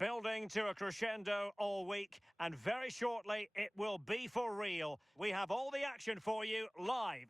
building to a crescendo all week, and very shortly it will be for real. We have all the action for you live.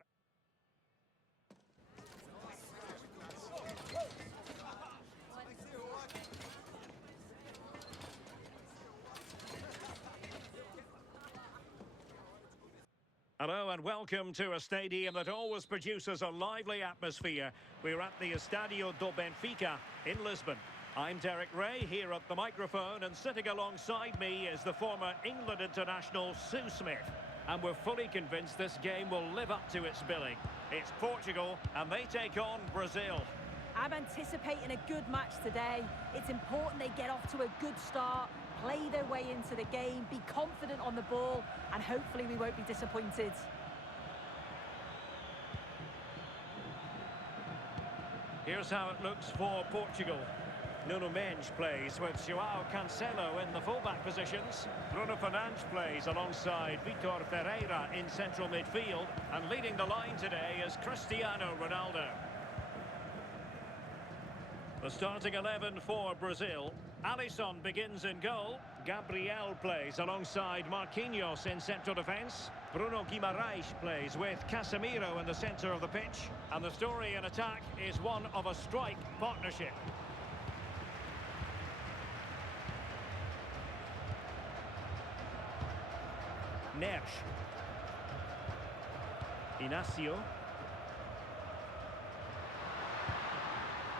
Hello and welcome to a stadium that always produces a lively atmosphere. We're at the Estadio do Benfica in Lisbon. I'm Derek Ray here at the microphone, and sitting alongside me is the former England international Sue Smith. And we're fully convinced this game will live up to its billing. It's Portugal and they take on Brazil. I'm anticipating a good match today. It's important they get off to a good start, play their way into the game, be confident on the ball, and hopefully we won't be disappointed. Here's how it looks for Portugal. Nuno Mendes plays with João Cancelo in the fullback positions. Bruno Fernandes plays alongside Vitor Ferreira in central midfield. And leading the line today is Cristiano Ronaldo. The starting 11 for Brazil. Alisson begins in goal. Gabriel plays alongside Marquinhos in central defence. Bruno Guimaraes plays with Casemiro in the centre of the pitch. And the story in attack is one of a strike partnership. Neres. Inácio.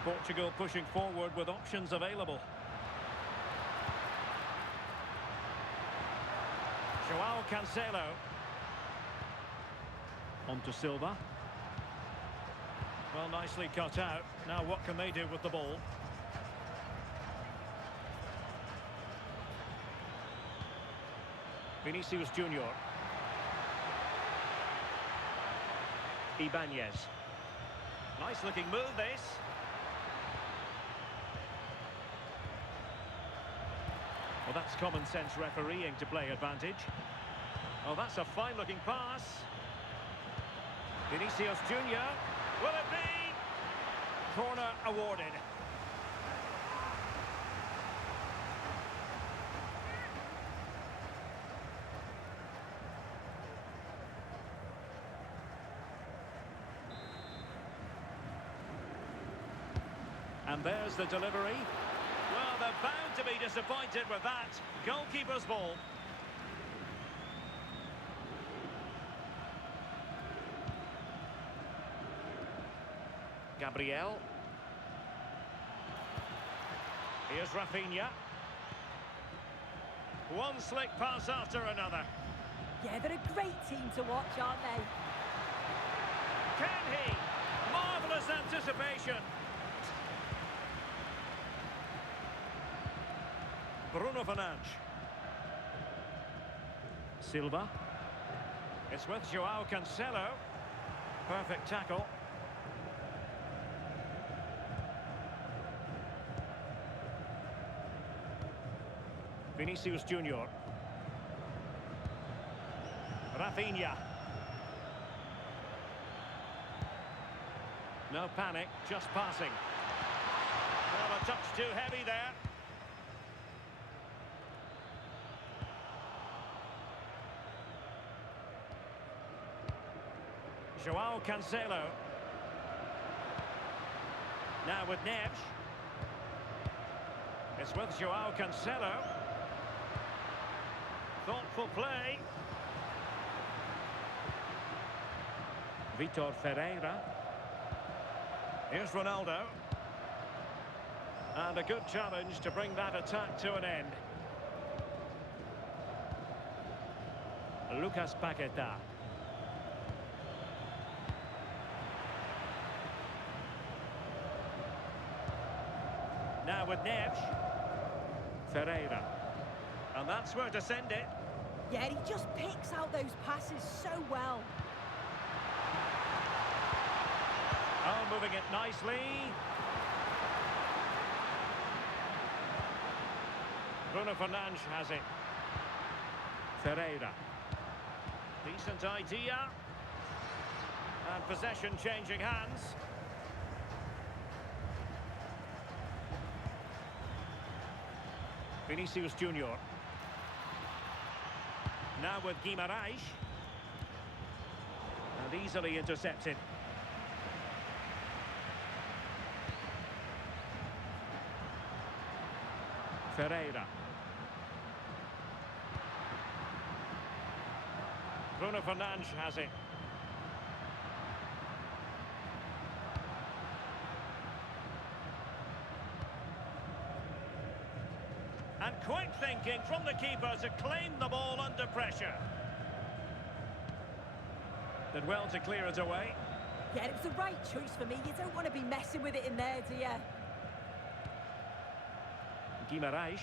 Portugal pushing forward with options available. João Cancelo. On to Silva. Well, nicely cut out. Now what can they do with the ball? Vinicius Junior. Ibanez. Nice looking move this. Well, that's common sense refereeing to play advantage. Oh, that's a fine looking pass. Vinicius Junior. Will it be? Corner awarded. And there's the delivery. Well, they're bound to be disappointed with that. Goalkeeper's ball. Gabriel. Here's Rafinha. One slick pass after another. Yeah, they're a great team to watch, aren't they? Can he? Marvellous anticipation. Bruno Fernandes. Silva. It's with João Cancelo. Perfect tackle. Vinicius Junior. Rafinha. No panic, just passing. Well, a touch too heavy there. João Cancelo. Now with Neves. It's with João Cancelo. Thoughtful play. Vitor Ferreira. Here's Ronaldo. And a good challenge to bring that attack to an end. Lucas Paquetá. Now with Neves. Ferreira. And that's where to send it. Yeah, he just picks out those passes so well. Oh, moving it nicely. Bruno Fernandes has it. Ferreira. Decent idea. And possession changing hands. Vinicius Junior. Now with Guimarães. And easily intercepted. Ferreira. Bruno Fernandes has it. And quick thinking from the keeper to claim the ball under pressure. Did well to clear it away. Yeah, it was the right choice for me. You don't want to be messing with it in there, do you? Guimarães.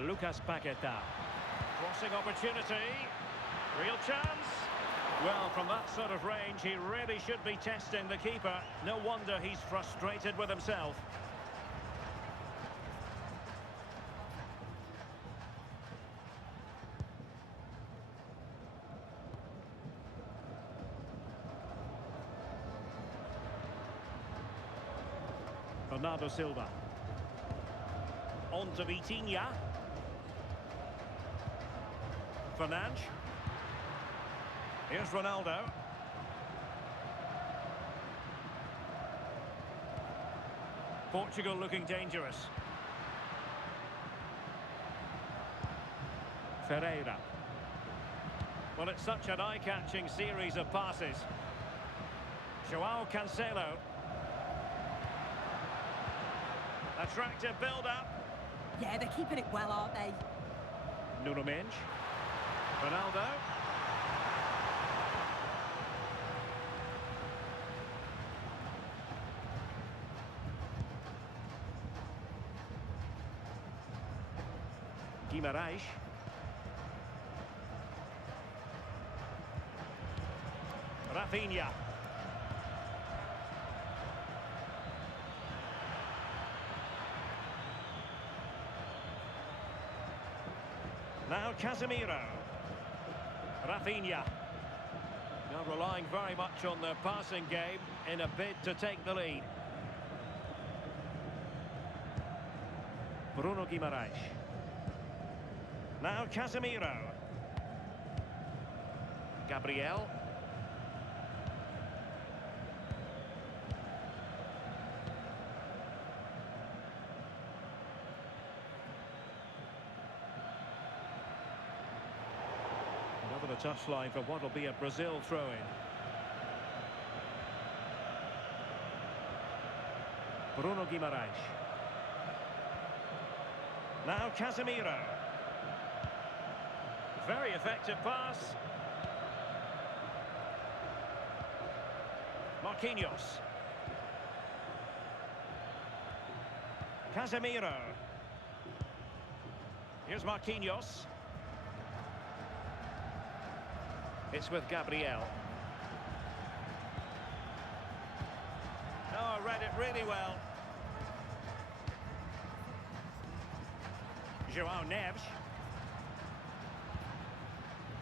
Lucas Paquetá. Crossing opportunity. Real chance. Well, from that sort of range, he really should be testing the keeper. No wonder he's frustrated with himself. Bernardo Silva. On to Vitinha. Fernandes. Here's Ronaldo. Portugal looking dangerous. Ferreira. Well, it's such an eye-catching series of passes. João Cancelo. Attractive build-up. Yeah, they're keeping it well, aren't they? Nuno Mendes. Ronaldo. Guimarães. Rafinha. Now Casemiro. Rafinha. Now relying very much on their passing game in a bid to take the lead. Bruno Guimarães. Now Casemiro. Gabriel. Another touchline for what will be a Brazil throw-in. Bruno Guimarães. Now Casemiro. Very effective pass. Marquinhos. Casemiro. Here's Marquinhos. It's with Gabriel. Oh, read it really well. João Neves.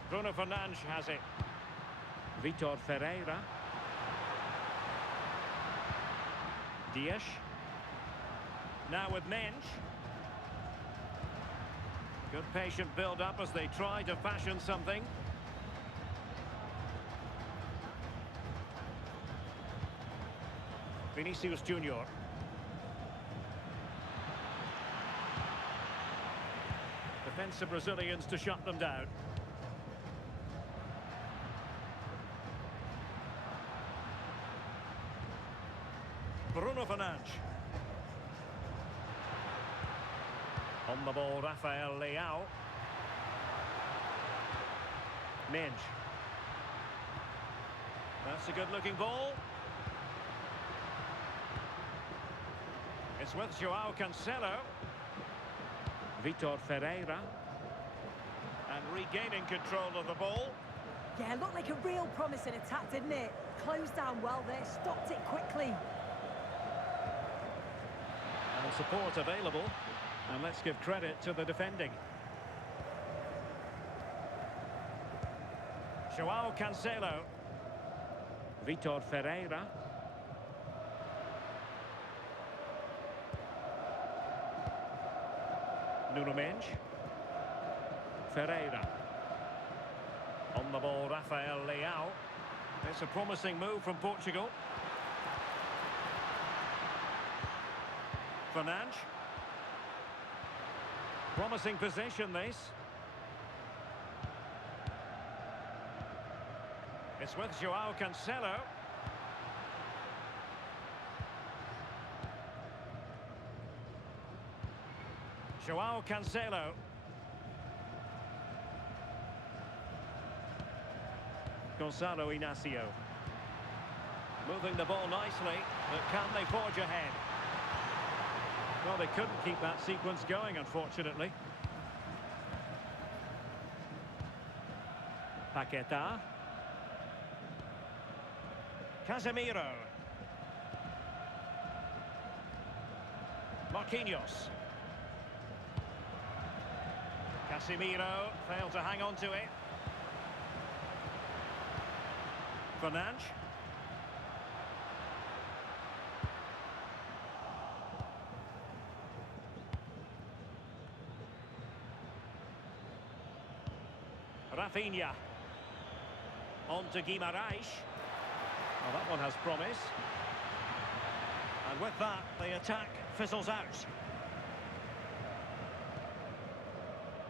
Bruno Fernandes has it. Vitor Ferreira. Dias. Now with Mendes. Good patient build-up as they try to fashion something. Vinicius Junior. Defensive Brazilians to shut them down. Bruno Fernandes. On the ball, Rafael Leao. Mendes. That's a good-looking ball. It's with João Cancelo. Vitor Ferreira. And regaining control of the ball. Yeah, it looked like a real promising attack, didn't it? Closed down well there, stopped it quickly. And support available. And let's give credit to the defending. João Cancelo. Vitor Ferreira. Nuno Mendes. Ferreira. On the ball, Rafael Leao. It's a promising move from Portugal. Fernandes. Promising position, this. It's with Joao Cancelo. Joao Cancelo. Gonzalo Inacio. Moving the ball nicely, but can they forge ahead? Well, they couldn't keep that sequence going, unfortunately. Paquetá. Casemiro. Marquinhos. Casemiro failed to hang on to it. Fernandes. Rafinha. On to Guimarães. Well, that one has promise. And with that, the attack fizzles out.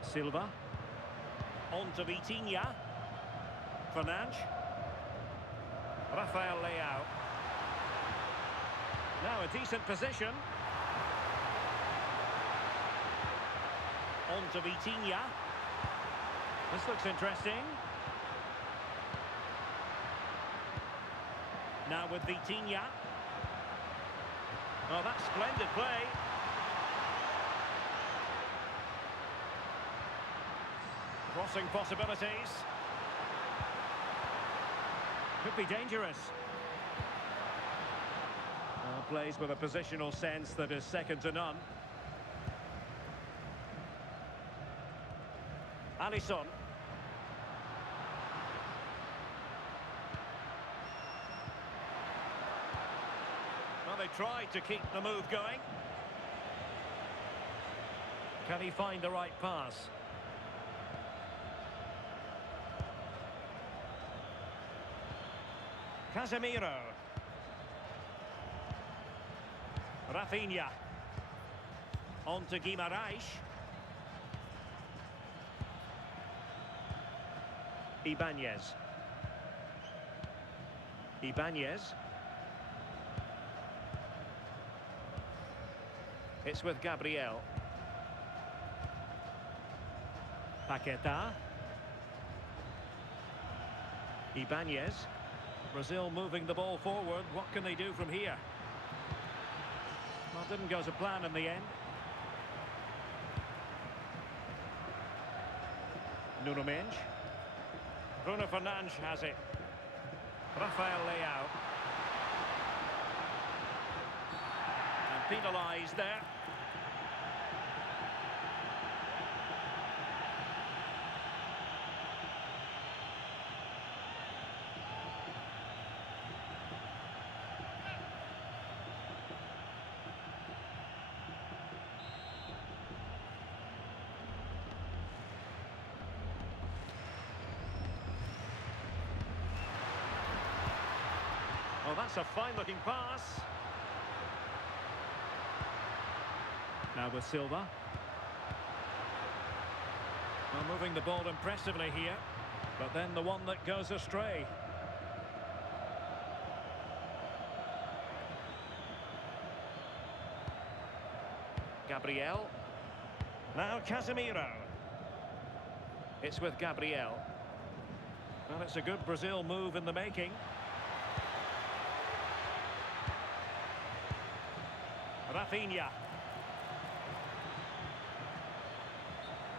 Silva. On to Vitinha. Fernandes. Rafael Leao. Now a decent position. On to Vitinha. This looks interesting. Now with Vitinha. Oh, that's splendid play. Crossing possibilities. Could be dangerous. Plays with a positional sense that is second to none. Alisson. Well, they tried to keep the move going. Can he find the right pass? Casemiro. Rafinha. On to Guimarães. Ibanez. It's with Gabriel. Paquetá. Ibanez. Brazil moving the ball forward. What can they do from here? Well, didn't go to plan in the end. Nuno Mendes. Bruno Fernandes has it. Rafael Leao. And penalised there. Well, that's a fine-looking pass. Now with Silva. Well, moving the ball impressively here, but then the one that goes astray. Gabriel. Now Casemiro. It's with Gabriel. Well, it's a good Brazil move in the making. Rafinha.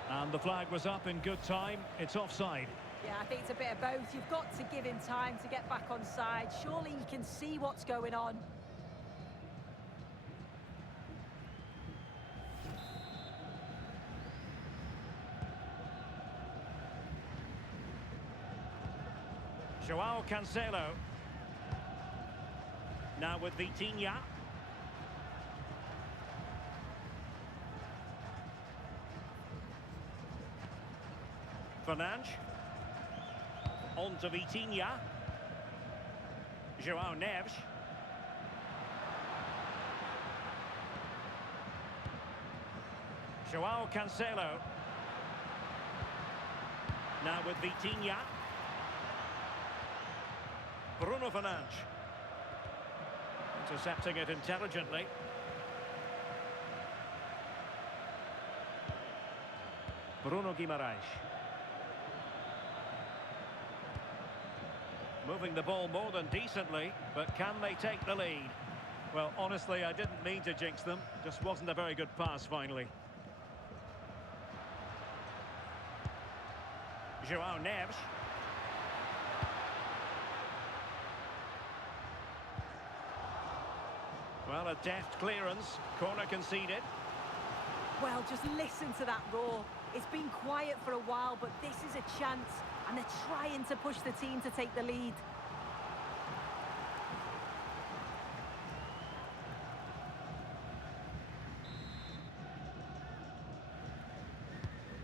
And the flag was up in good time. It's offside. Yeah, I think it's a bit of both. You've got to give him time to get back on side. Surely he can see what's going on. Joao Cancelo. Now with Vitinha. Fernandes. On to Vitinha. João Neves. João Cancelo. Now with Vitinha. Bruno Fernandes. Intercepting it intelligently. Bruno Guimarães. Moving the ball more than decently, but can they take the lead? Well, honestly, I didn't mean to jinx them. Just wasn't a very good pass, finally. João Neves. Well, a deft clearance. Corner conceded. Well, just listen to that roar. It's been quiet for a while, but this is a chance, and they're trying to push the team to take the lead.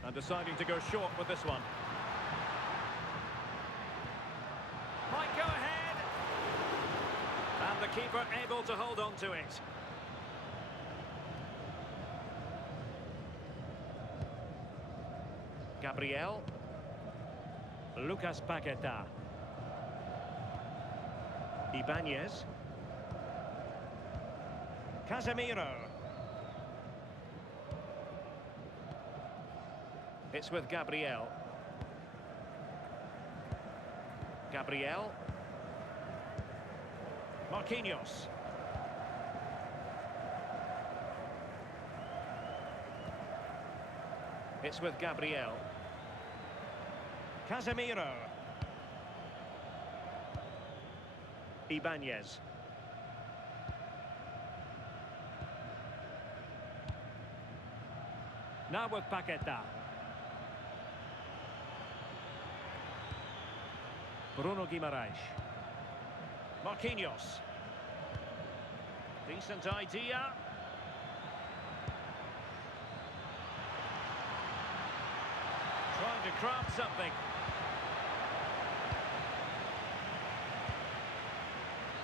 And deciding to go short with this one. Might go ahead. And the keeper able to hold on to it. Gabriel. Lucas Paquetá. Ibanez. Casemiro. It's with Gabriel. Gabriel. Marquinhos. It's with Gabriel. Casemiro. Ibanez. Now with Paquetá. Bruno Guimarães. Marquinhos. Decent idea. Trying to craft something.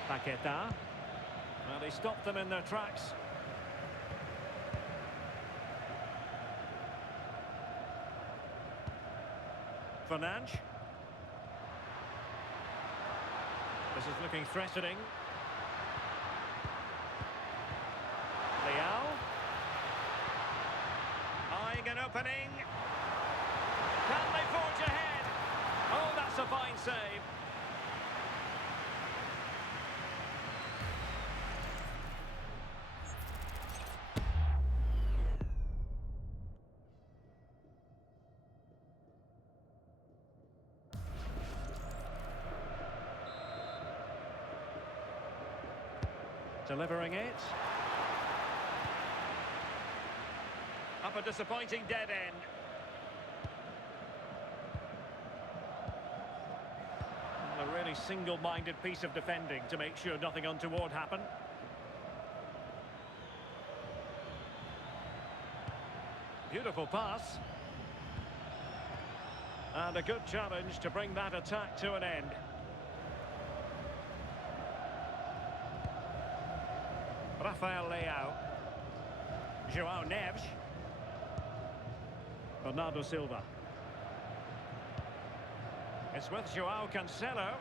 Paquetá. Well, they stopped them in their tracks. Fernandes. This is looking threatening. Leal. Eyeing an opening. Can they forge ahead? Oh, that's a fine save. Delivering it. Up a disappointing dead end. A really single-minded piece of defending to make sure nothing untoward happened. Beautiful pass. And a good challenge to bring that attack to an end. Rafael Leao. João Neves. Bernardo Silva. It's with João Cancelo.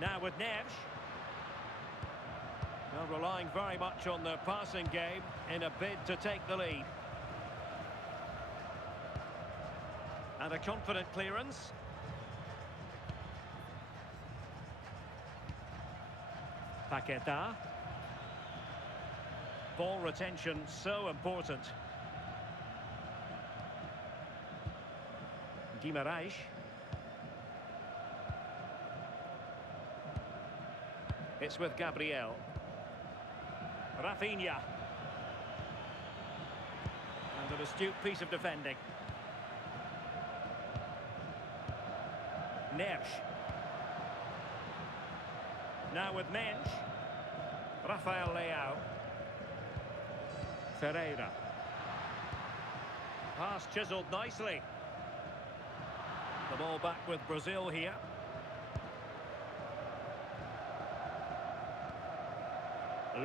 Now with Neves. Well, relying very much on their passing game in a bid to take the lead. And a confident clearance. Paquetá. Ball retention so important. Guimarães. It's with Gabriel. Rafinha. And an astute piece of defending. Neves. Now with Mensch. Rafael Leao. Ferreira. Pass chiselled nicely. The ball back with Brazil here.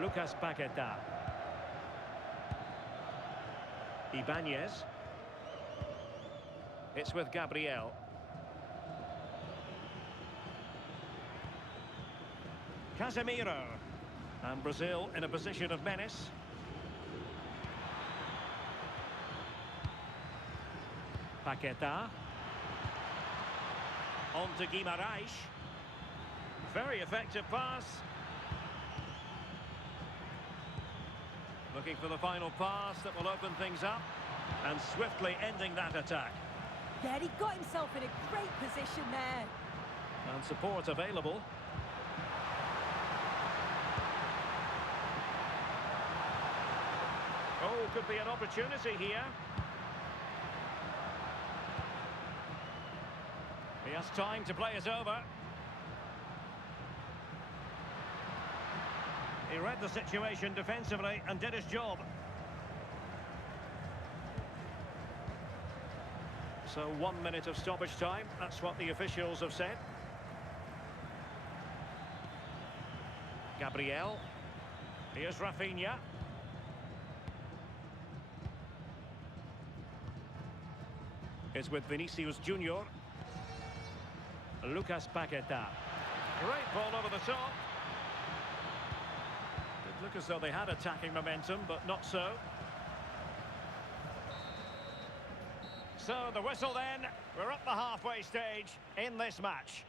Lucas Paqueta. Ibanez. It's with Gabriel. Casemiro. And Brazil in a position of menace. Paqueta. On to Guimarães. Very effective pass. Looking for the final pass that will open things up. And swiftly ending that attack. Yeah, he got himself in a great position there. And support available. Oh, could be an opportunity here. He has time to play it over. He read the situation defensively and did his job. So 1 minute of stoppage time, that's what the officials have said. Gabriel. Here's Rafinha. It's with Vinicius Junior. Lucas Paqueta. Great ball over the top. It looked as though they had attacking momentum, but not so. So the whistle then. We're at the halfway stage in this match.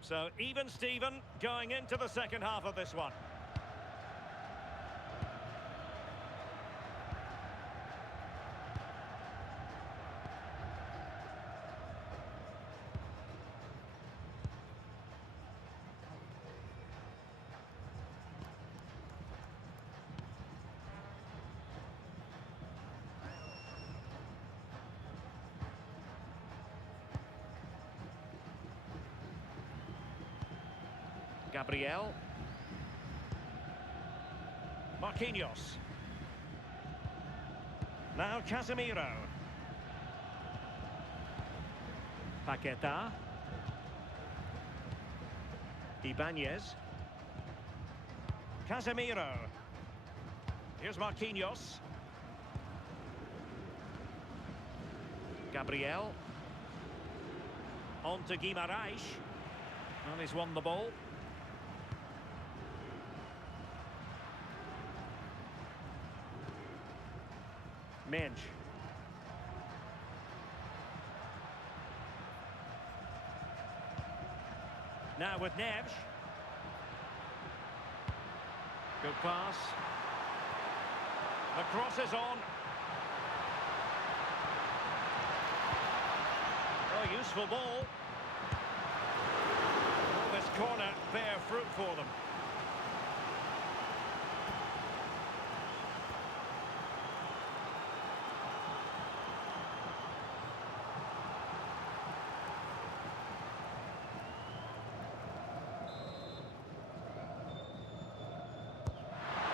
So even Steven going into the second half of this one. Gabriel. Marquinhos. Now Casemiro. Paqueta. Ibanez. Casemiro. Here's Marquinhos. Gabriel. On to Guimarães. And he's won the ball. Mensch. Now with Neves. Good pass. The cross is on. Oh, useful ball. Will this corner bear fruit for them?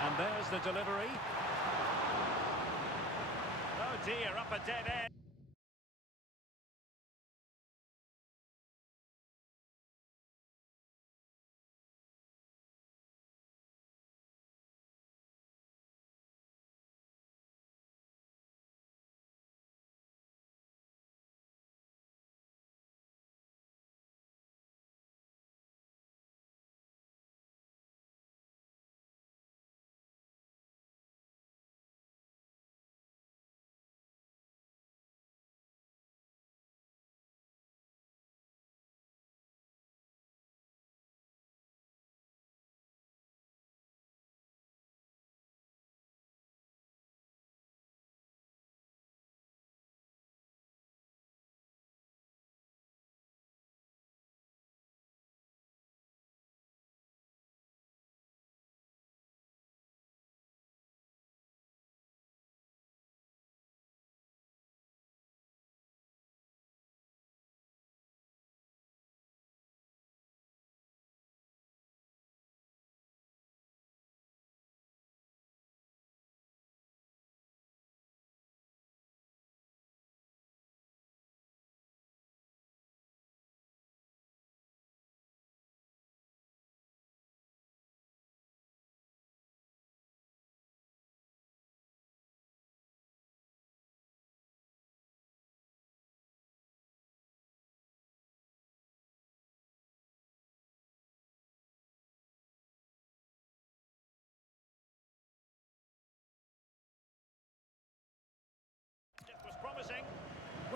And there's the delivery. Oh dear, up a dead end.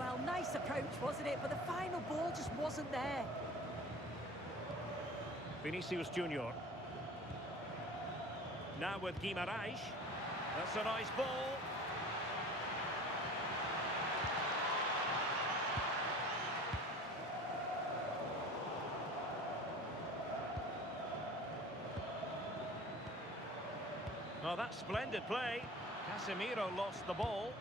Well, nice approach, wasn't it? But the final ball just wasn't there. Vinicius Junior. Now with Guimarães. That's a nice ball. Oh, that's splendid play. Casemiro lost the ball.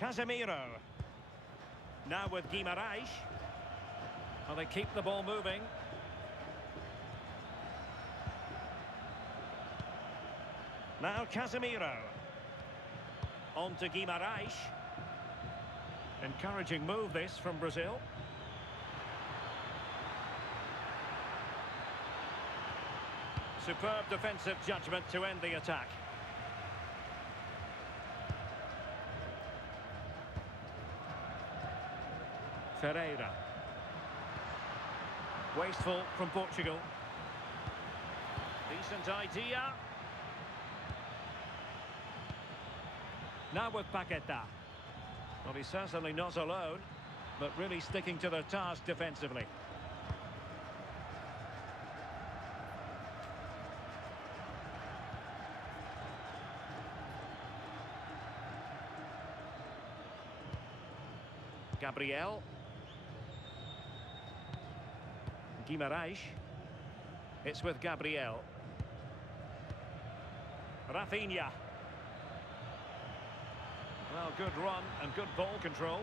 Casemiro. Now with Guimarães. Well, they keep the ball moving. Now Casemiro. On to Guimarães. Encouraging move this from Brazil. Superb defensive judgment to end the attack. Ferreira. Wasteful from Portugal. Decent idea. Now with Paquetá. Well, he's certainly not alone, but really sticking to their task defensively. Gabriel. Guimarães. It's with Gabriel. Rafinha. Well, good run and good ball control.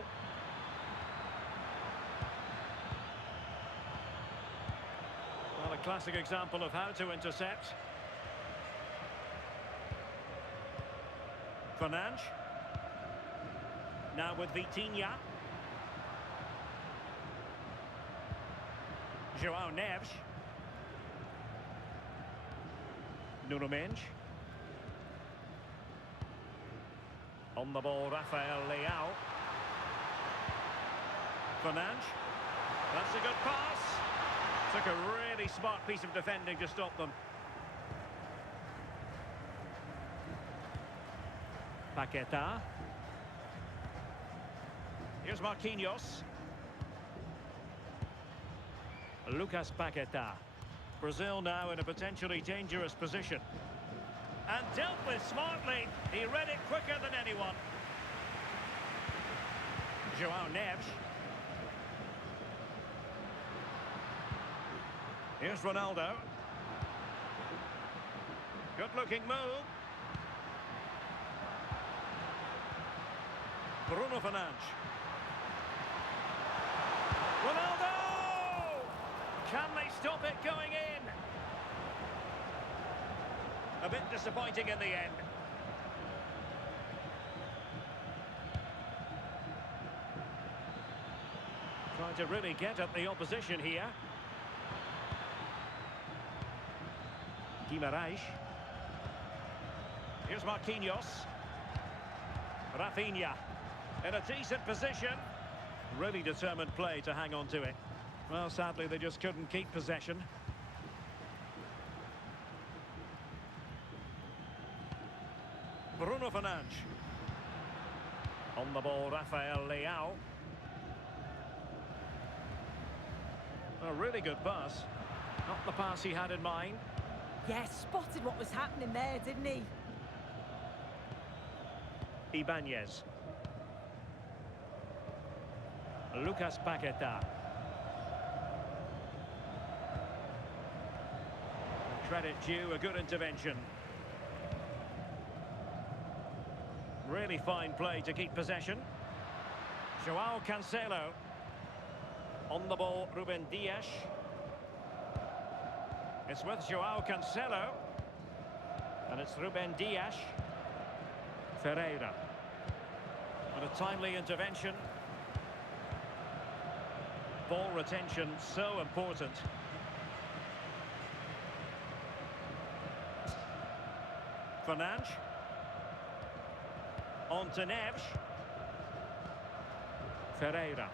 Well, a classic example of how to intercept. Fernandes. Now with Vitinha. João Neves. Nuno Mendes. On the ball, Rafael Leao. Fernandes. That's a good pass. Took a really smart piece of defending to stop them. Paquetá. Here's Marquinhos. Lucas Paquetá. Brazil now in a potentially dangerous position. And dealt with smartly. He read it quicker than anyone. João Neves. Here's Ronaldo. Good-looking move. Bruno Fernandes. Ronaldo! Can they stop it going in? A bit disappointing in the end. Trying to really get at the opposition here. Guimarães. Here's Marquinhos. Rafinha. In a decent position. Really determined play to hang on to it. Well, sadly, they just couldn't keep possession. Bruno Fernandes. On the ball, Rafael Leao. A really good pass. Not the pass he had in mind. Yes, spotted what was happening there, didn't he? Ibanez. Lucas Paquetá. Credit due, a good intervention. Really fine play to keep possession. João Cancelo. On the ball, Ruben Dias. It's with João Cancelo. And it's Ruben Dias. Ferreira. And a timely intervention. Ball retention so important. Fernandes. On to Neves. Ferreira.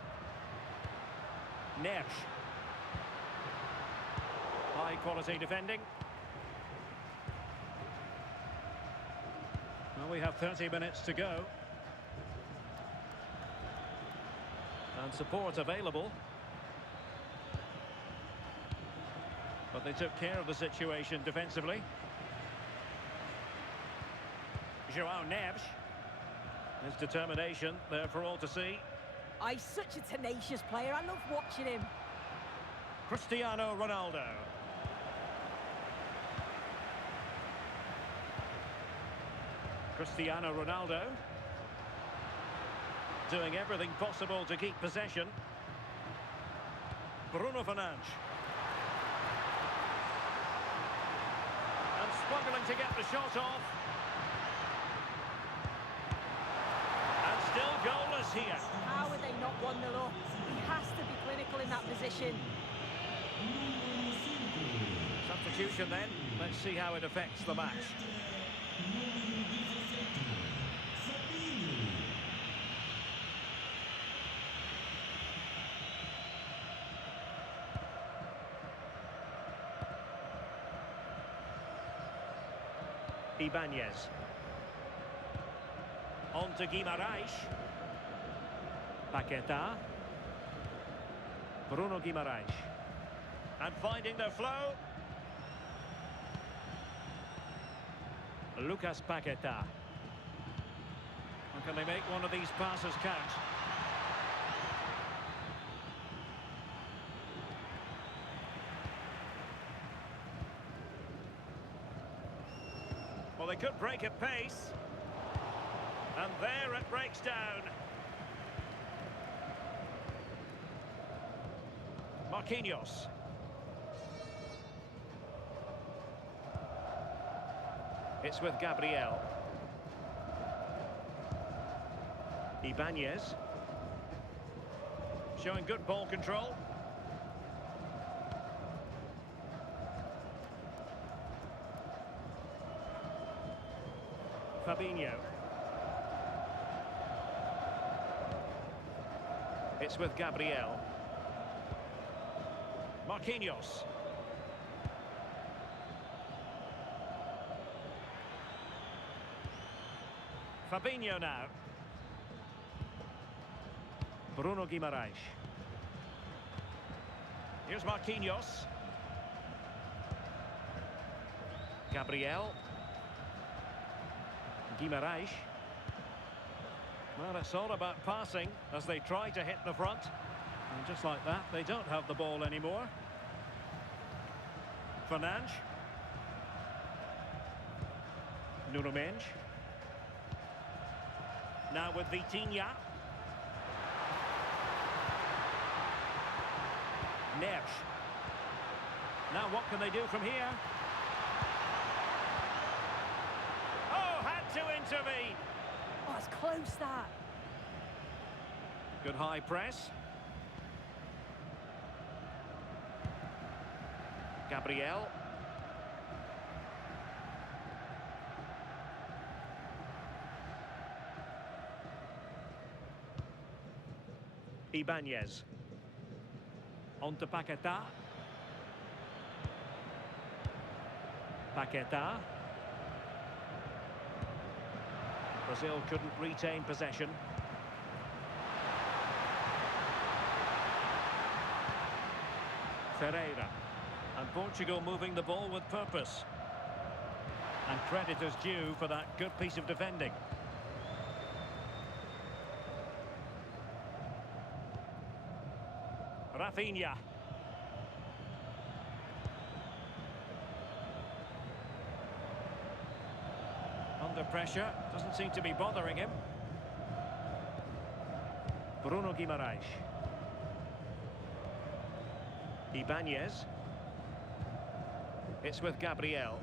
Neves. High quality defending. Well, we have 30 minutes to go. And support available. But they took care of the situation defensively. Joao Neves. His determination there for all to see. He's such a tenacious player. I love watching him. Cristiano Ronaldo. Cristiano Ronaldo. Doing everything possible to keep possession. Bruno Fernandes. And struggling to get the shot off. And still goalless here. How are they not 1-0 up? He has to be clinical in that position. Substitution then. Let's see how it affects the match. Ibanez. On to Guimarães. Paquetá. Bruno Guimarães. And finding their flow. Lucas Paquetá. Can they make one of these passes count? Well, they could break at pace. And there it breaks down. Marquinhos. It's with Gabriel. Ibanez. Showing good ball control. Fabinho. It's with Gabriel. Marquinhos. Fabinho now. Bruno Guimarães. Here's Marquinhos. Gabriel. Guimarães. Well, it's all about passing as they try to hit the front. And just like that, they don't have the ball anymore. Fernandes. Nuno Mendes. Now with Vitinha. Neves. Now what can they do from here? Oh, had to intervene. Oh, it's close, that. Good high press. Gabriel. Ibanez. On to Paquetá. Paquetá. Brazil couldn't retain possession. Ferreira. And Portugal moving the ball with purpose. And credit is due for that good piece of defending. Rafinha. Under pressure, doesn't seem to be bothering him. Bruno Guimarães. Ibanez. It's with Gabriel.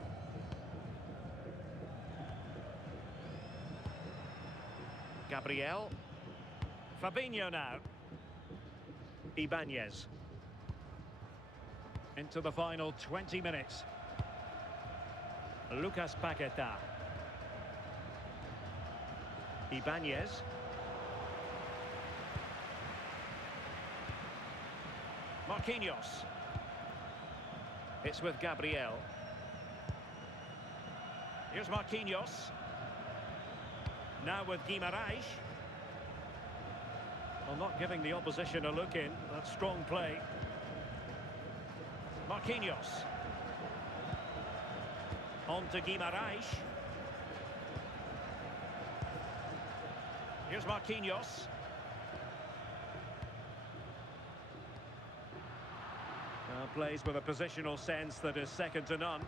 Gabriel. Fabinho now. Ibanez. Into the final 20 minutes. Lucas Paquetá. Ibanez. Marquinhos. It's with Gabriel. Here's Marquinhos. Now with Guimaraes. Well, not giving the opposition a look in. That's strong play. Marquinhos. On to Guimaraes. Here's Marquinhos. Plays with a positional sense that is second to none.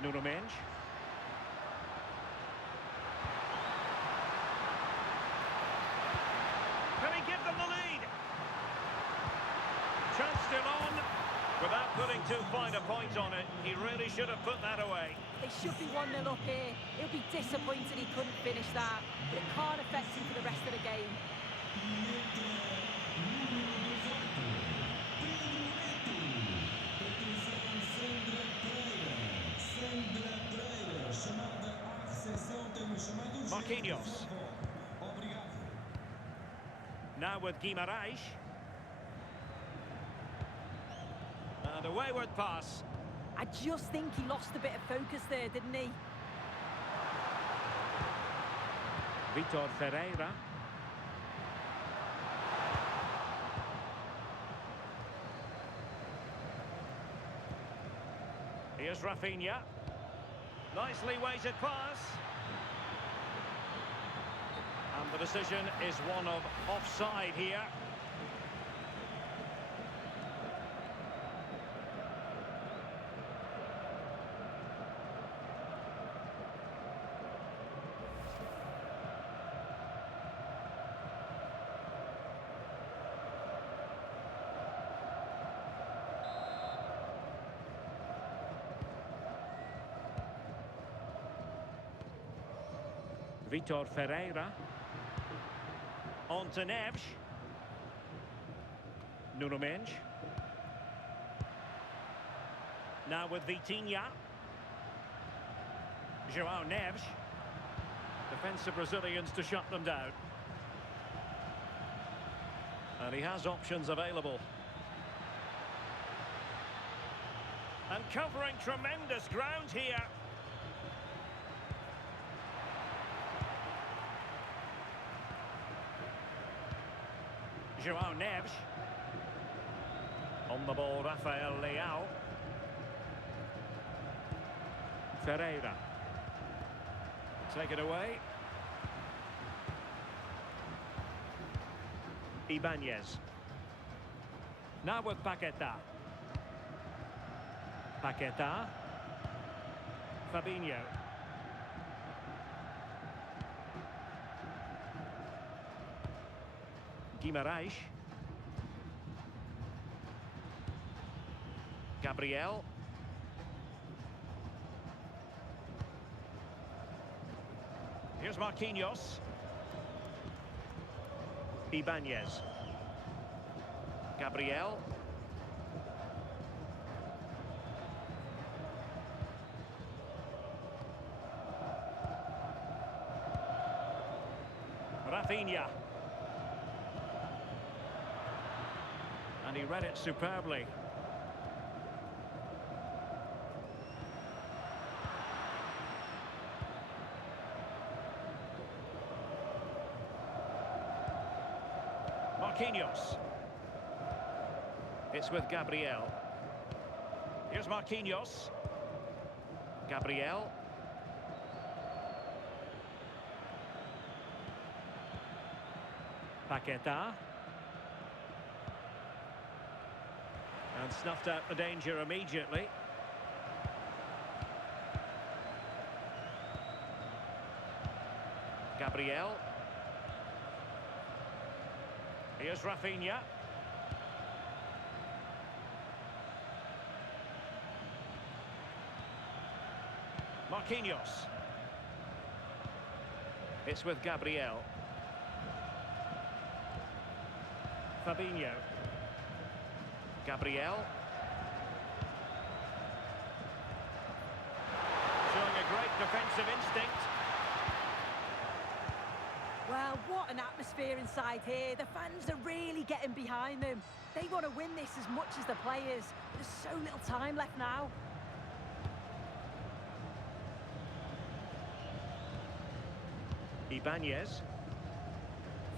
Nuno Mendes. Can he give them the lead? Chance still on. Without putting too fine a point on it, he really should have put that away. They should be 1-0 up here. He'll be disappointed he couldn't finish that, but it can't affect him for the rest of the game. Marquinhos. Now with Guimaraes. And a wayward pass. I just think he lost a bit of focus there, didn't he? Vitor Ferreira. Here's Rafinha. Nicely weighted pass. And the decision is one of offside here. Vitor Ferreira. On to Neves. Nuno Mendes. Now with Vitinha. João Neves. Defensive Brazilians to shut them down. And he has options available. And covering tremendous ground here. João Neves. On the ball, Rafael Leao. Ferreira. Take it away. Ibanez. Now with Paquetá. Paquetá. Fabinho. Guimaraes. Gabriel. Here's Marquinhos. Ibanez. Gabriel. Rafinha. And he read it superbly. Marquinhos. It's with Gabriel. Here's Marquinhos. Gabriel. Paquetá. And snuffed out the danger immediately. Gabriel. Here's Rafinha. Marquinhos. It's with Gabriel. Fabinho. Gabriel. Showing a great defensive instinct. Well, what an atmosphere inside here. The fans are really getting behind them. They want to win this as much as the players. There's so little time left now. Ibanez.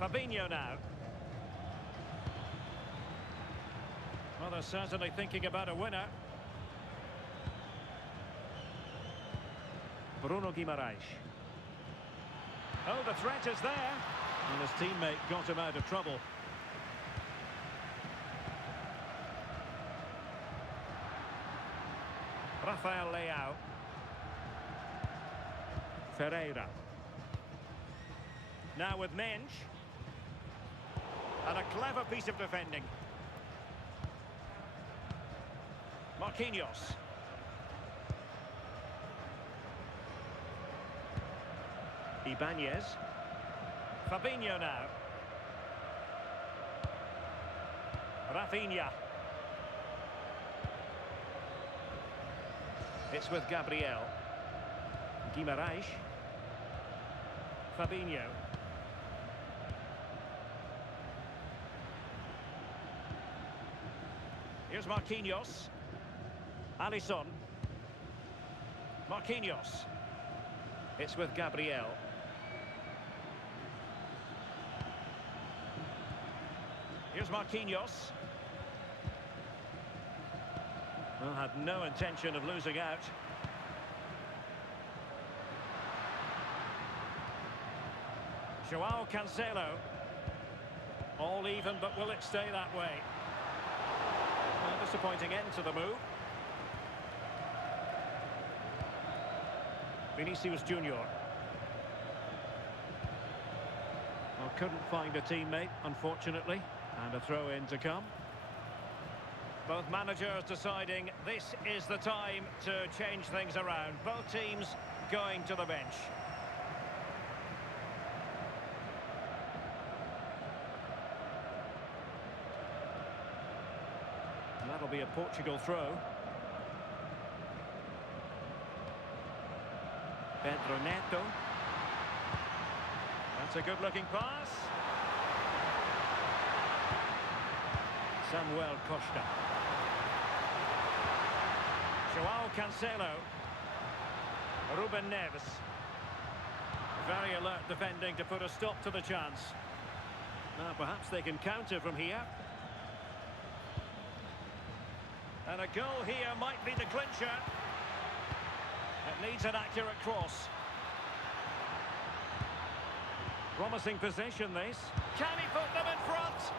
Fabinho now. Well, they're certainly thinking about a winner. Bruno Guimaraes. Oh, the threat is there. And his teammate got him out of trouble. Rafael Leao. Ferreira. Now with Mensch. And a clever piece of defending. Marquinhos. Ibanez. Fabinho now. Rafinha. It's with Gabriel. Guimaraes. Fabinho. Here's Marquinhos. Alisson. Marquinhos. It's with Gabriel. Here's Marquinhos. Well, had no intention of losing out. Joao Cancelo. All even, but will it stay that way? A disappointing end to the move. Vinicius Junior. Well, couldn't find a teammate, unfortunately. And a throw-in to come. Both managers deciding this is the time to change things around. Both teams going to the bench. And that'll be a Portugal throw. Pedro Neto. That's a good-looking pass. Samuel Costa. Joao Cancelo. Ruben Neves. Very alert defending to put a stop to the chance. Now perhaps they can counter from here. And a goal here might be the clincher. It needs an accurate cross. Promising position this. Can he put them in front?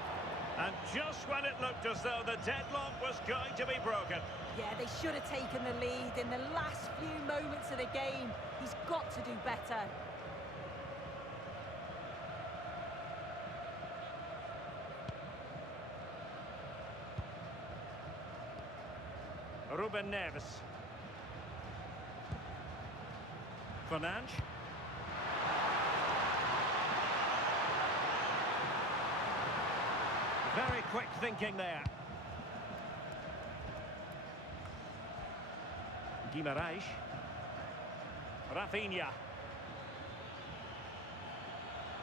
And just when it looked as though the deadlock was going to be broken. Yeah, they should have taken the lead in the last few moments of the game. He's got to do better. Ruben Neves. Fernandes. Very quick thinking there. Guimaraes. Rafinha.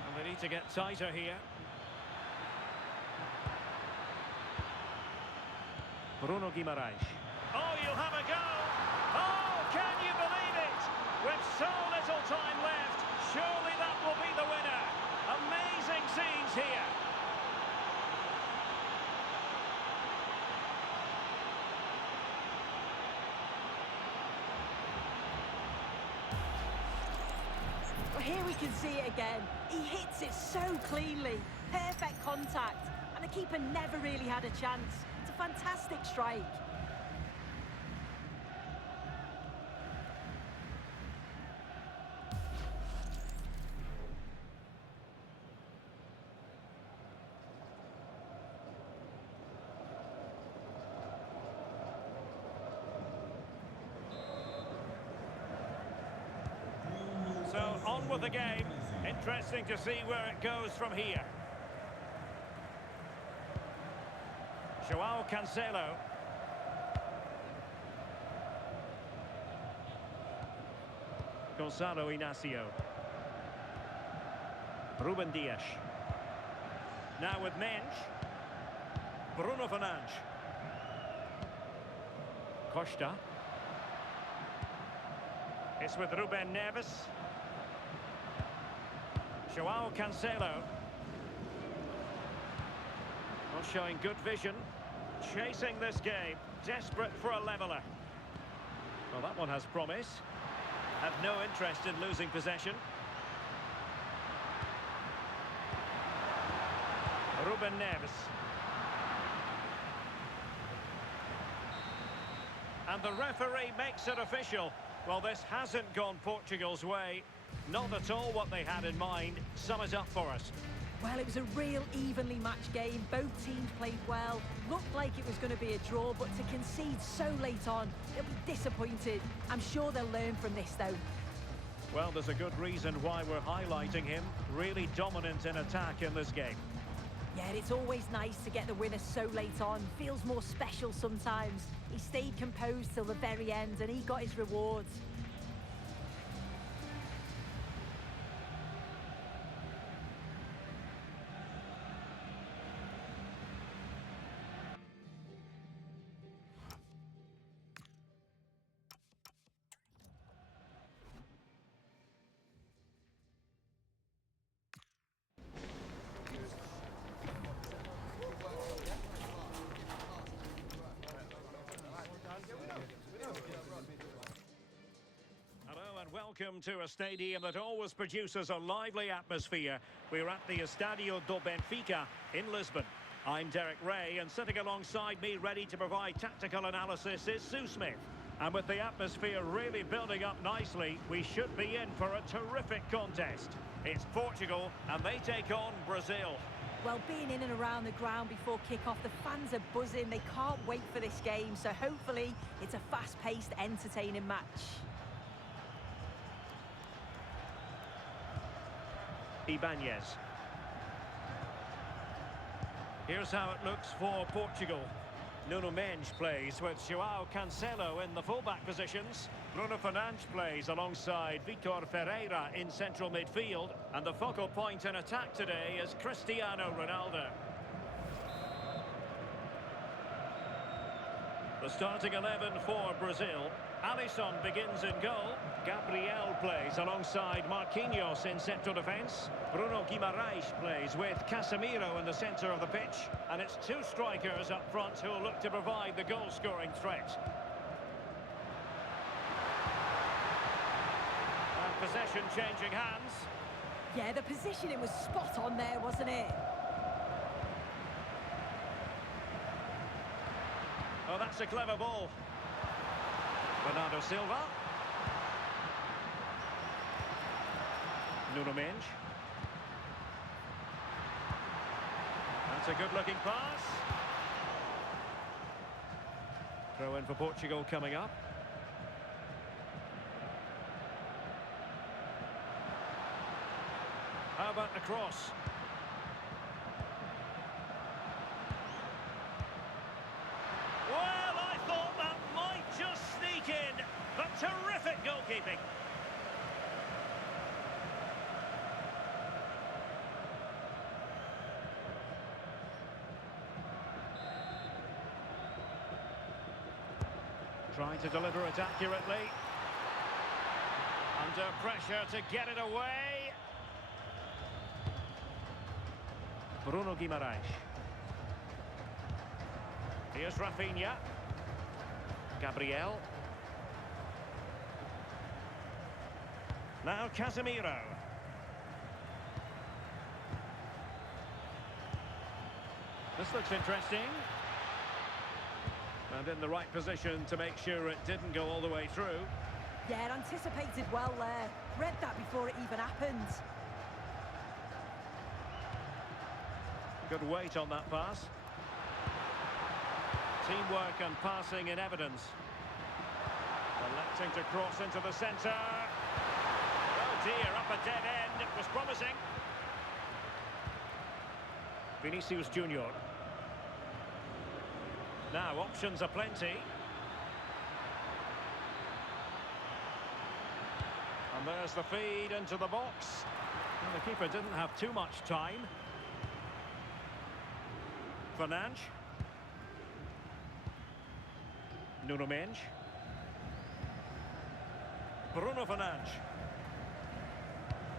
And they need to get tighter here. Bruno Guimaraes. Oh, you'll have a go! Oh, can you believe it? With so little time left, surely that will be the winner. Amazing scenes here. Well, here we can see it again. He hits it so cleanly. Perfect contact. And the keeper never really had a chance. It's a fantastic strike. So on with the game. Interesting to see where it goes from here. Joao Cancelo. Gonzalo Inacio. Ruben Dias. Now with Mensch. Bruno Fernandes. Costa. It's with Ruben Neves. Joao Cancelo. Not showing good vision. Chasing this game. Desperate for a leveller. Well, that one has promise. Have no interest in losing possession. Ruben Neves. And the referee makes it official. Well, this hasn't gone Portugal's way. Not at all what they had in mind. Sum it up for us. Well, it was a real evenly matched game. Both teams played well. Looked like it was going to be a draw, but to concede so late on, they'll be disappointed. I'm sure they'll learn from this, though. Well, there's a good reason why we're highlighting him. Really dominant in attack in this game. Yeah, it's always nice to get the winner so late on. Feels more special sometimes. He stayed composed till the very end, and he got his rewards. Welcome to a stadium that always produces a lively atmosphere. We're at the Estadio do Benfica in Lisbon. I'm Derek Ray, and sitting alongside me ready to provide tactical analysis is Sue Smith. And with the atmosphere really building up nicely, we should be in for a terrific contest. It's Portugal, and they take on Brazil. Well, being in and around the ground before kick-off, the fans are buzzing. They can't wait for this game, so hopefully it's a fast-paced, entertaining match. Ibanez. Here's how it looks for Portugal. Nuno Mendes plays with Joao Cancelo in the fullback positions. Bruno Fernandes plays alongside Vitor Ferreira in central midfield. And the focal point in attack today is Cristiano Ronaldo. The starting 11 for Brazil. Alisson begins in goal. Gabriel plays alongside Marquinhos in central defence. Bruno Guimaraes plays with Casemiro in the centre of the pitch. And it's two strikers up front who will look to provide the goal-scoring threat. And possession changing hands. Yeah, the positioning was spot on there, wasn't it? Oh, that's a clever ball. Bernardo Silva. Nuno Mendes. That's a good-looking pass. Throw in for Portugal coming up. How about the cross? Well, I thought that might just sneak in, but terrific goalkeeping. Trying to deliver it accurately. Under pressure to get it away. Bruno Guimaraes. Here's Rafinha. Gabriel. Now Casemiro. This looks interesting. And in the right position to make sure it didn't go all the way through. Yeah, anticipated well there. Read that before it even happened. Good weight on that pass. Teamwork and passing in evidence. Electing to cross into the centre. Oh dear, up a dead end. It was promising. Vinicius Junior. Now, options are plenty. And there's the feed into the box. And the keeper didn't have too much time. Fernandes. Nuno Mendes. Bruno Fernandes.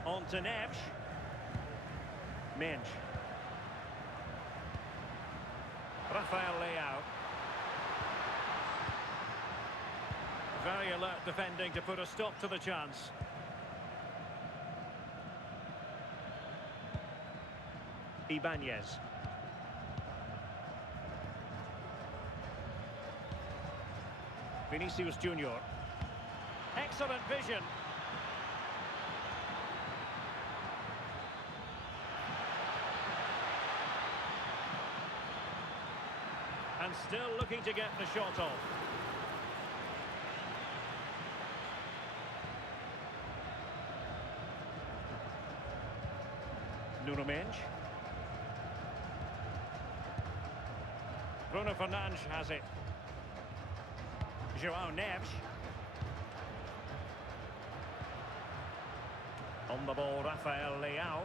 On to Neves. Mensch. Rafael Leao. Very alert defending to put a stop to the chance. Ibanez. Vinicius Junior. Excellent vision. And still looking to get the shot off. Nuno Mensch. Bruno Fernandes has it. João Neves. On the ball, Rafael Leao.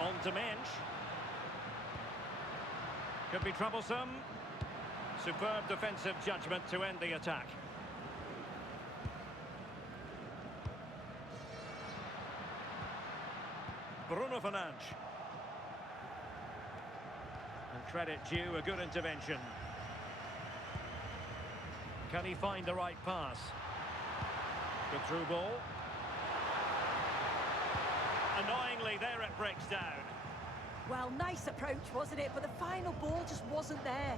On to Mensch. Could be troublesome. Superb defensive judgment to end the attack. Bruno Fernandes. And credit due, a good intervention. Can he find the right pass? Good through ball. Annoyingly, there it breaks down. Well, nice approach, wasn't it? But the final ball just wasn't there.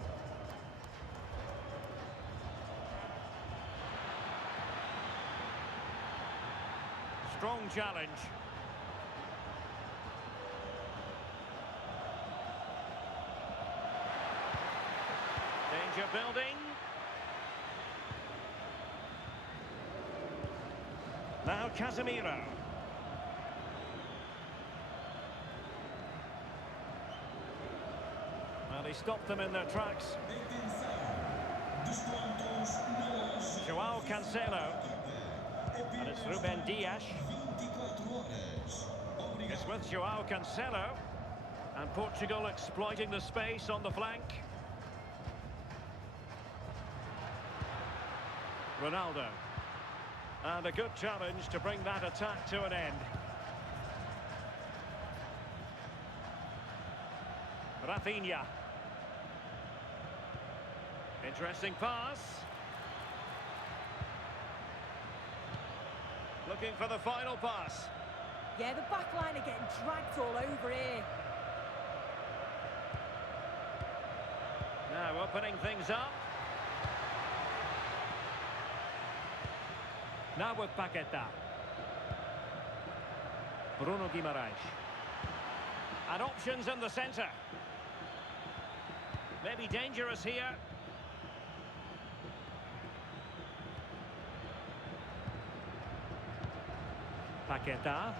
Strong challenge. Danger building. Now Casemiro. Well, he stopped them in their tracks. João Cancelo. And it's Ruben Dias. It's with João Cancelo. And Portugal exploiting the space on the flank. Ronaldo. And a good challenge to bring that attack to an end. Rafinha. Interesting pass. Looking for the final pass. Yeah, the back line are getting dragged all over here. Now opening things up. Now with Paqueta. Bruno Guimaraes. And options in the centre. Maybe dangerous here. Paqueta.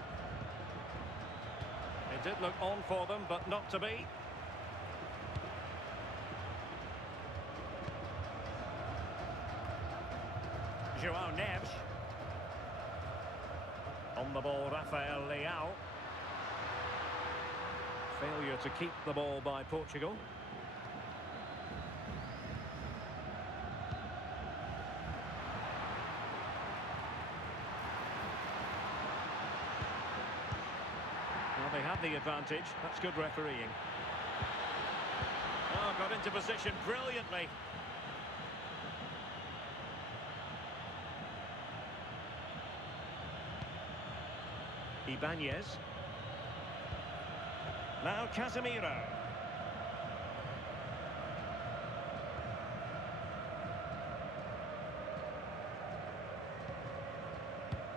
It did look on for them, but not to be. João Neves. On the ball, Rafael Leao. Failure to keep the ball by Portugal. Well, they had the advantage. That's good refereeing. Oh, got into position brilliantly. Ibanez. Now Casemiro.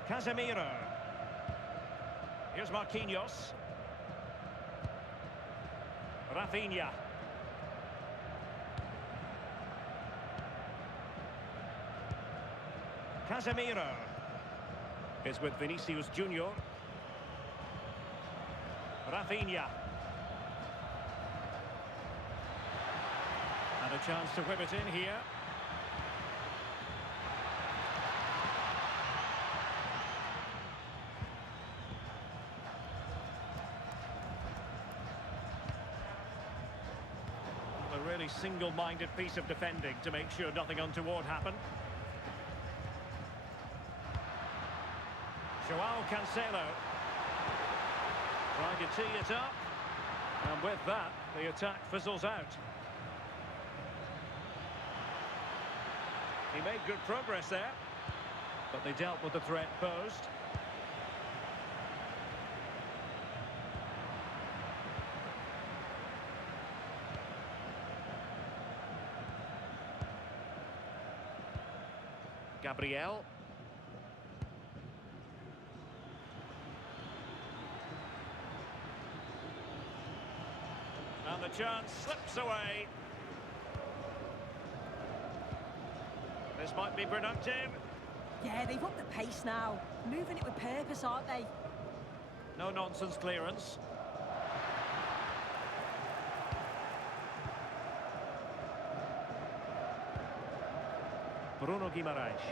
Casemiro. Here's Marquinhos. Rafinha. Casemiro. Is with Vinicius Junior. Rafinha. And a chance to whip it in here. They're really single-minded piece of defending to make sure nothing untoward happened. Joao Cancelo trying to tee it up, and with that the attack fizzles out. He made good progress there, but they dealt with the threat posed. Gabriel. And the chance slips away. This might be productive. Yeah, they've upped the pace now. Moving it with purpose, aren't they? No nonsense clearance. Bruno Guimaraes.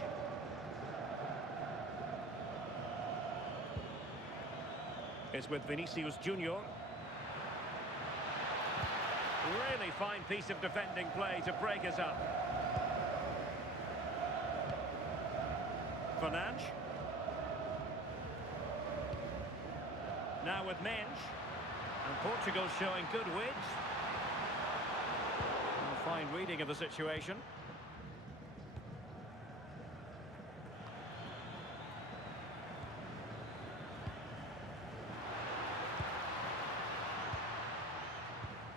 It's with Vinicius Junior. Really fine piece of defending play to break us up. Fernandes. Now with Mensch. And Portugal showing good width. A fine reading of the situation.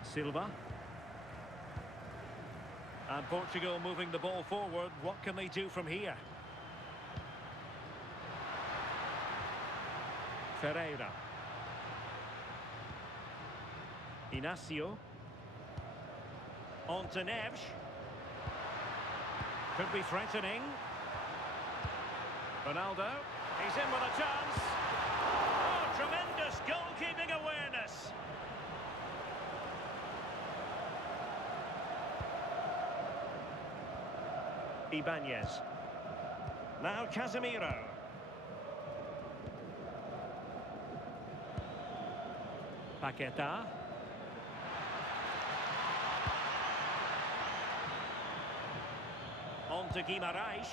Silva. And Portugal moving the ball forward. What can they do from here? Ferreira. Inacio. On to Neves. Could be threatening. Ronaldo. He's in with a chance. Oh, tremendous goalkeeping awareness. Ibanez. Now Casemiro. Paqueta. On to Guimaraes.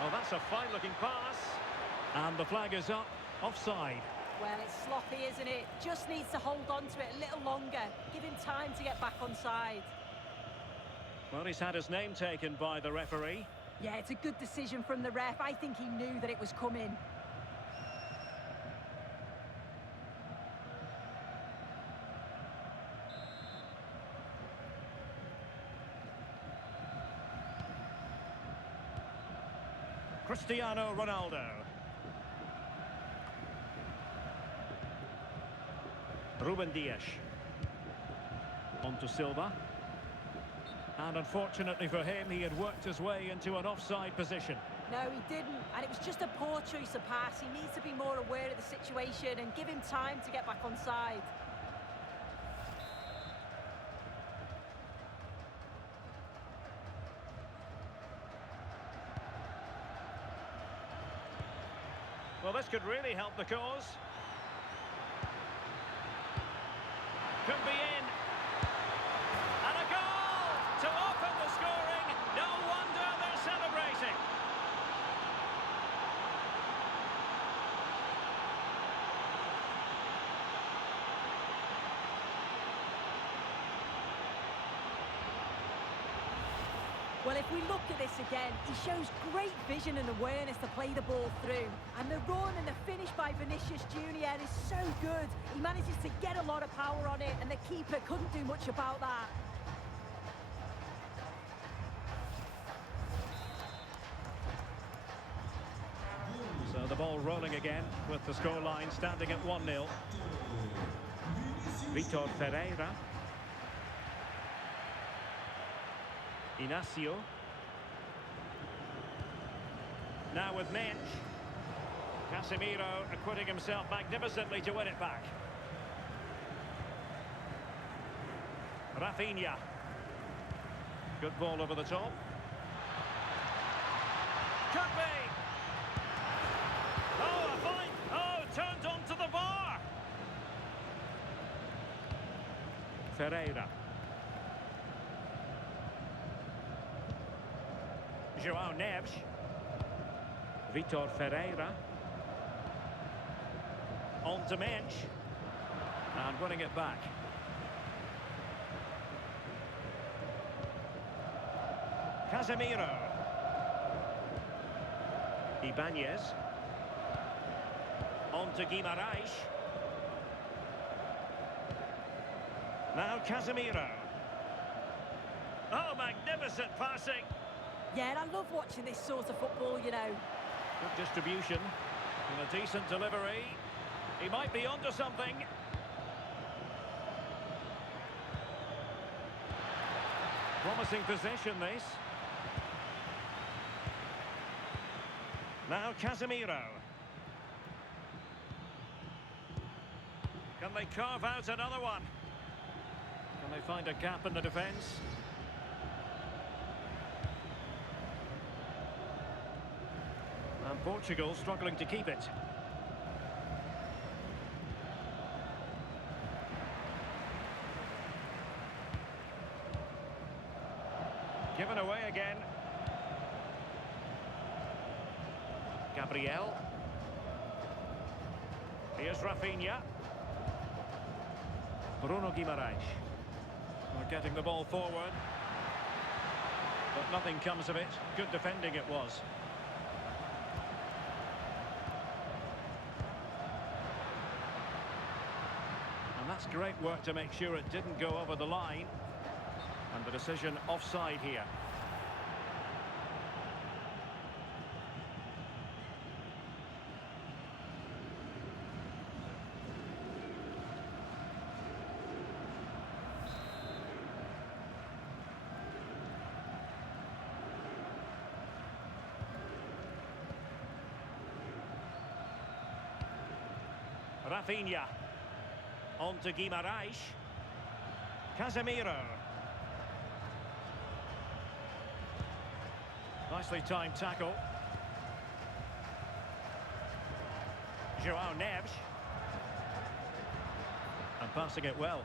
Oh, that's a fine-looking pass. And the flag is up. Offside. Well, it's sloppy, isn't it? Just needs to hold on to it a little longer. Give him time to get back on side. Well, he's had his name taken by the referee. Yeah, it's a good decision from the ref. I think he knew that it was coming. Cristiano Ronaldo. Ruben Dias. On to Silva. And unfortunately for him, he had worked his way into an offside position. No, he didn't. And it was just a poor choice of pass. He needs to be more aware of the situation and give him time to get back on side. Well, this could really help the cause. Could be in. And a goal to open the scoring. No wonder they're celebrating. Well, if we look at this again, he shows great vision and awareness to play the ball through. And the run and the finish by Vinicius Junior is so good. He manages to get a lot of power on it, and the keeper couldn't do much about that. So the ball rolling again with the scoreline standing at 1-0. Vitor Ferreira. Inacio. Now with Mensch. Casemiro acquitting himself magnificently to win it back. Rafinha. Good ball over the top. Could be. Oh, a fine. Oh, turned onto the bar. Ferreira. João Neves. Vitor Ferreira. On to Mensch. And winning it back. Casemiro. Ibanez. On to Guimarães. Now Casemiro. Oh, magnificent passing. Yeah, and I love watching this sort of football, you know. Good distribution. And a decent delivery. He might be onto something. Promising possession, this. Now Casemiro. Can they carve out another one? Can they find a gap in the defence? And Portugal struggling to keep it. Given away again. Gabriel. Here's Rafinha. Bruno Guimarães. We're getting the ball forward. But nothing comes of it. Good defending it was. And that's great work to make sure it didn't go over the line. And the decision offside here. Rafinha. On to Guimarães. Casemiro. Nicely timed tackle. João Neves. And passing it well.